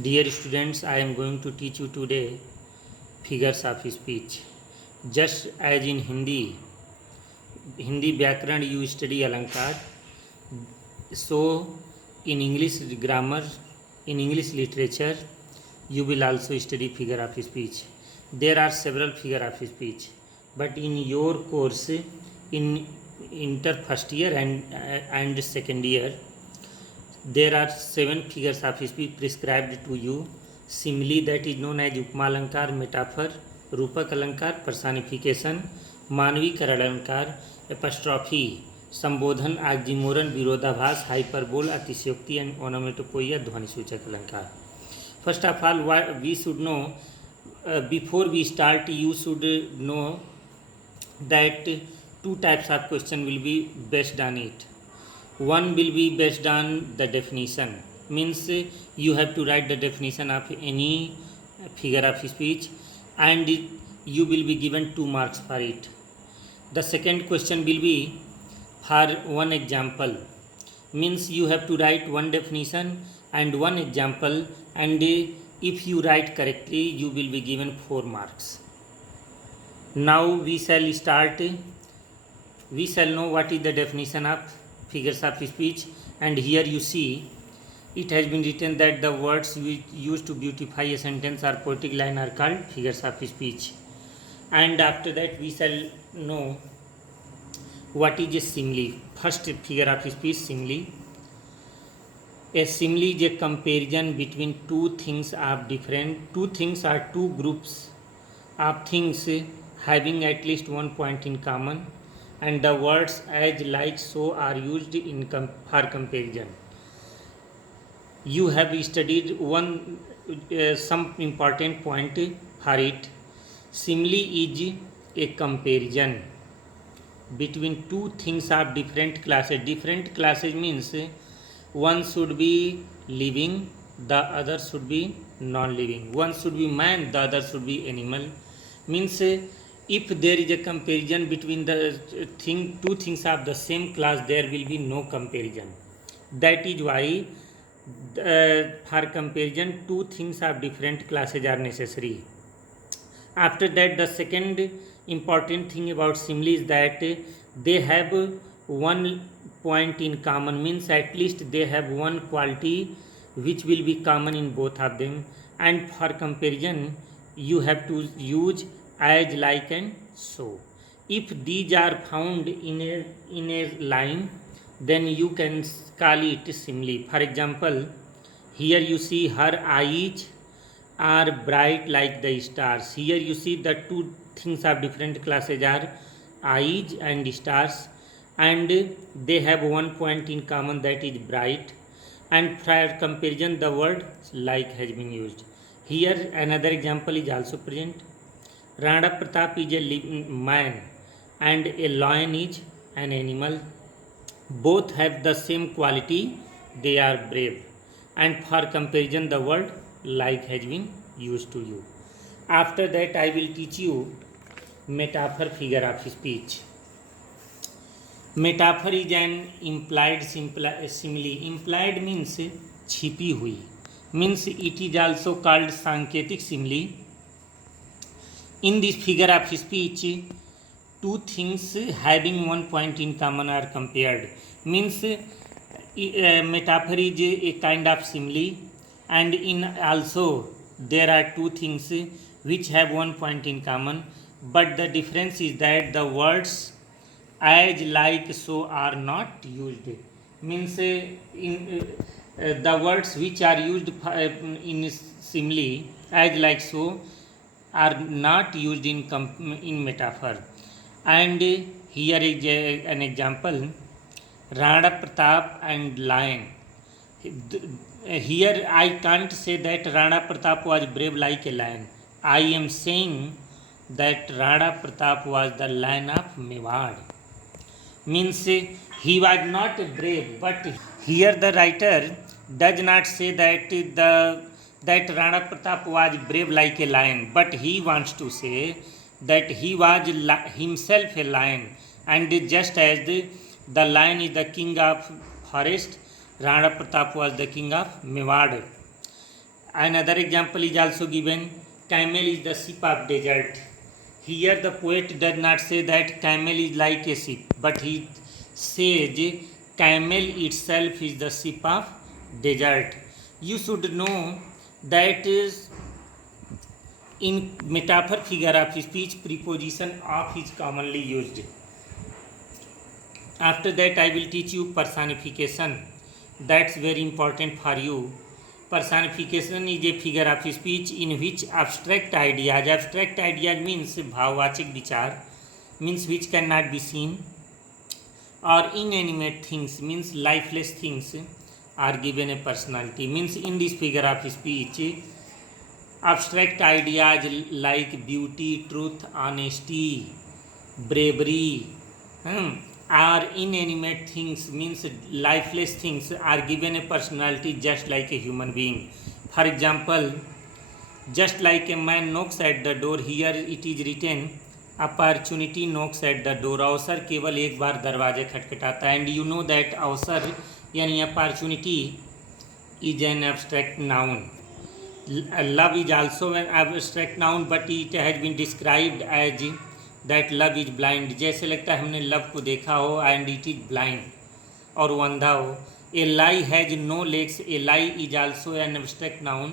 Dear students, I am going to teach you today figures of speech. Just as in Hindi व्याकरण you study अलंकार, so in English grammar, in English literature, you will also study figure of speech. There are several figure of speech, but in your course, in inter first year and second year, there are 7 figures of speech prescribed to you. Simile, that is known as उपमा अलंकार, metaphor, रूपक अलंकार, personification, मानवीकरण अलंकार, apostrophe, संबोधन, आक्जिमोरन, विरोधाभास, hyperbole, अतिशयोक्ति and ओनोमेटोपोइया, ध्वनि सूचक अलंकार. First of all, we should know, before we start, you should know that two types of question will be based on it. One will be based on the definition, means you have to write the definition of any figure of speech and you will be given 2 marks for it. The second question will be for one example, means you have to write one definition and one example, and if you write correctly you will be given 4 marks. Now we shall start. We shall know what is the definition of figures of speech, and here you see it has been written that the words used to beautify a sentence or poetic line are called figures of speech. And after that we shall know what is a simile. First figure of speech, simile. A simile is a comparison between two things or two groups of things having at least one point in common, and the words as, like, so are used for comparison. You have studied some important point for it. Simile is a comparison between two things of different classes. Different classes means one should be living, the other should be non-living. One should be man, the other should be animal. Means if there is a comparison between the two things of the same class, there will be no comparison. That is why for comparison, two things of different classes are necessary. After that, the second important thing about simile is that they have one point in common, means at least they have one quality which will be common in both of them. And for comparison, you have to use as, like and so. If these are found in a line, then you can call it simile. For example, here you see her eyes are bright like the stars. Here you see the two things of different classes are eyes and stars, and they have one point in common, that is bright. And for comparison, the word like has been used. Here another example is also present. Rana Pratap is a man and a lion is an animal. Both have the same quality, they are brave. And for comparison, the word like has been used to you. After that, I will teach you metaphor figure of speech. Metaphor is an implied simile. Implied means छिपी हुई, means it is also called सांकेतिक simile. In this figure of speech, two things having one point in common are compared. Means metaphor is a kind of simile, and in also there are two things which have one point in common, but the difference is that the words as, like, so are not used. Means the words which are used in simile as, like, so are not used in metaphor. And here is an example, Rana Pratap and lion. Here I can't say that Rana Pratap was brave like a lion. I am saying that Rana Pratap was the lion of Mewad. Means he was not brave, but here the writer does not say that Rana Pratap was brave like a lion, but he wants to say that he was himself a lion, and just as the lion is the king of forest, Rana Pratap was the king of Mewad. Another example is also given. Camel is the ship of desert. Here the poet does not say that camel is like a ship, but he says camel itself is the ship of desert. You should know that is in metaphor figure of speech preposition of is commonly used. After that I will teach you personification. That's very important for you. Personification is a figure of speech in which abstract ideas means भाववाचक विचार, means which cannot be seen, or inanimate things means lifeless things are given a personality. Means in this figure of speech, abstract ideas like beauty, truth, honesty, bravery, are inanimate things means lifeless things are given a personality just like a human being. For example, just like a man knocks at the door, here it is written opportunity knocks at the door. अवसर केवल एक बार दरवाजे खटखटाता है. And you know that अवसर यानी opportunity is an abstract noun. Love is also an abstract noun, but it has been described as that love is blind. जैसे लगता है हमने लव को देखा हो एंड इट इज ब्लाइंड, और वो अंधा हो. A lie has no legs. A lie is also an abstract noun,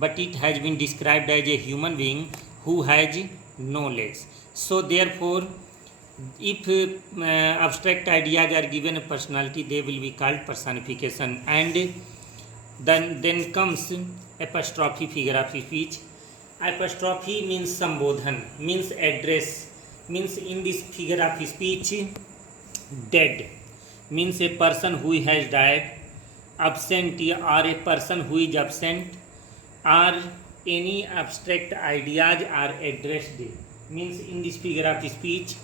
but it has been described as a human being who has no legs. So therefore if abstract ideas are given a personality, they will be called personification. And then comes apostrophe figure of speech. Apostrophe means sambodhan, means address, means in this figure of speech dead means a person who has died, absent or a person who is absent, or any abstract ideas are addressed. Means in this figure of speech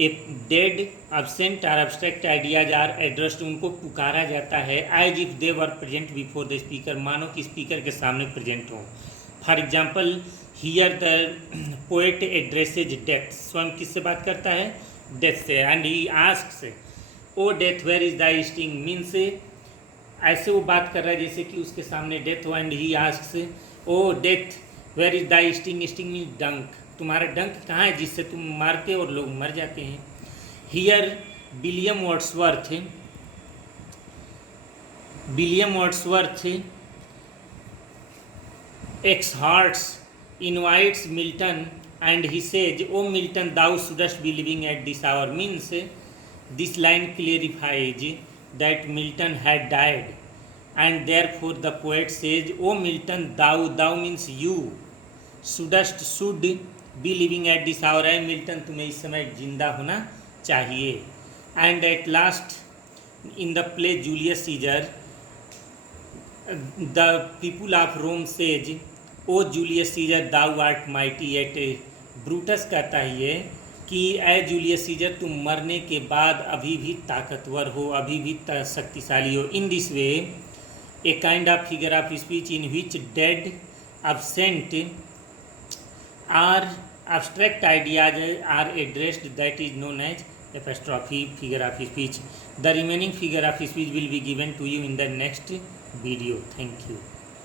a dead, absent or abstract ideas are addressed. उनको पुकारा जाता है as if they were present before the speaker, मानो कि speaker के सामने present हो. For example here the poet addresses death. स्वयं किससे बात करता है? डेथ से. And he asks O death where is the sting. Means ऐसे वो बात कर रहा है जैसे कि उसके सामने डेथ हो. And he asks O death where is the sting. Sting means डंक. तुम्हारा डंक कहाँ है जिससे तुम मारते और लोग मर जाते हैं. Here William Wordsworth exhorts, invites Milton, and he says, "O Milton, thou shouldst be living at this hour." Means this line clarifies that Milton had died, and therefore the poet says, "O Milton, thou means you, should be living at this hour." है Milton, तुम्हें इस समय जिंदा होना चाहिए. And at last in the play Julius Caesar, the people of Rome says, O Julius Caesar thou art mighty. एट Brutus कहता है ये कि ए जूलियस सीजर तुम मरने के बाद अभी भी ताकतवर हो, अभी भी शक्तिशाली हो. In this way a kind of figure of speech in which dead, absent or abstract ideas are addressed, that is known as apostrophe figure of speech. The remaining figure of speech will be given to you in the next video. Thank you.